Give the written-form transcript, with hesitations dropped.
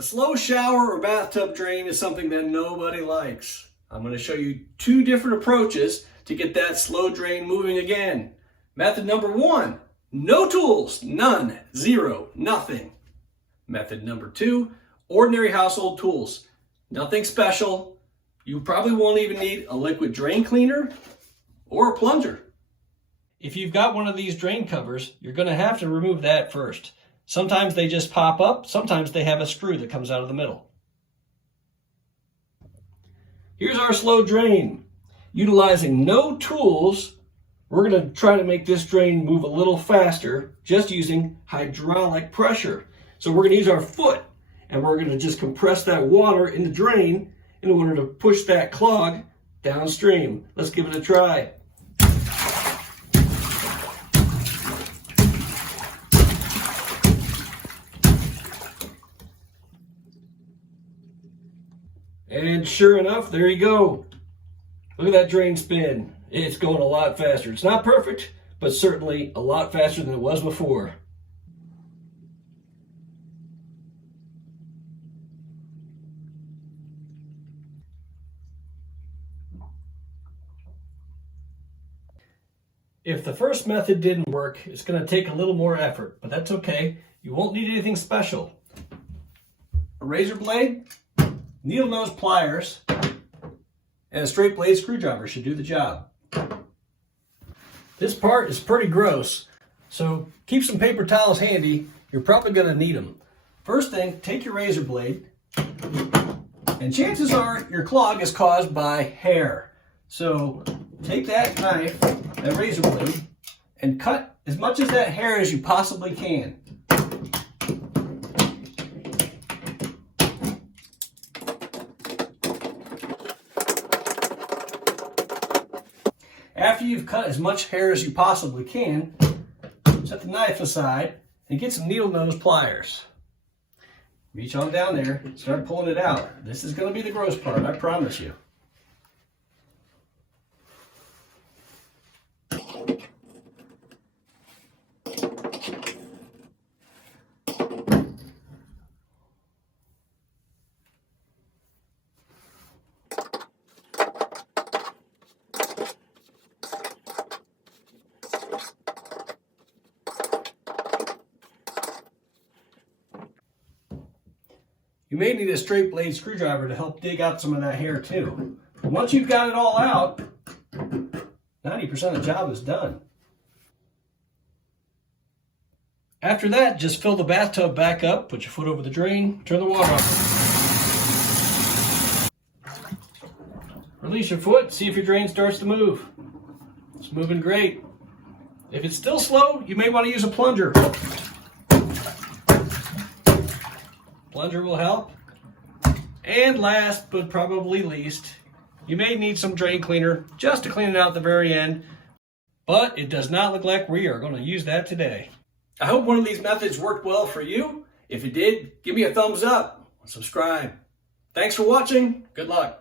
A slow shower or bathtub drain is something that nobody likes. I'm going to show you two different approaches to get that slow drain moving again. Method number one, no tools, none, zero, nothing. Method number two, ordinary household tools, nothing special. You probably won't even need a liquid drain cleaner or a plunger. If you've got one of these drain covers, you're going to have to remove that first. Sometimes they just pop up, sometimes they have a screw that comes out of the middle. Here's our slow drain. Utilizing no tools, we're going to try to make this drain move a little faster just using hydraulic pressure. So we're going to use our foot and we're going to just compress that water in the drain in order to push that clog downstream. Let's give it a try. And sure enough, there you go. Look at that drain spin. It's going a lot faster. It's not perfect, but certainly a lot faster than it was before. If the first method didn't work, it's going to take a little more effort, but that's okay. You won't need anything special. A razor blade, needle nose pliers, and a straight blade screwdriver should do the job. This part is pretty gross, so keep some paper towels handy. You're probably going to need them. First thing, take your razor blade, and chances are your clog is caused by hair. So take that knife, that razor blade, and cut as much of that hair as you possibly can. After you've cut as much hair as you possibly can, set the knife aside and get some needle nose pliers. Reach on down there, start pulling it out. This is going to be the gross part, I promise you. You may need a straight blade screwdriver to help dig out some of that hair too. But once you've got it all out, 90% of the job is done. After that, just fill the bathtub back up, put your foot over the drain, turn the water off. Release your foot, see if your drain starts to move. It's moving great. If it's still slow, you may want to use a plunger. Plunger will help. And last but probably least, you may need some drain cleaner just to clean it out at the very end, but it does not look like we are going to use that today. I hope one of these methods worked well for you. If it did, give me a thumbs up, subscribe. Thanks for watching. Good luck.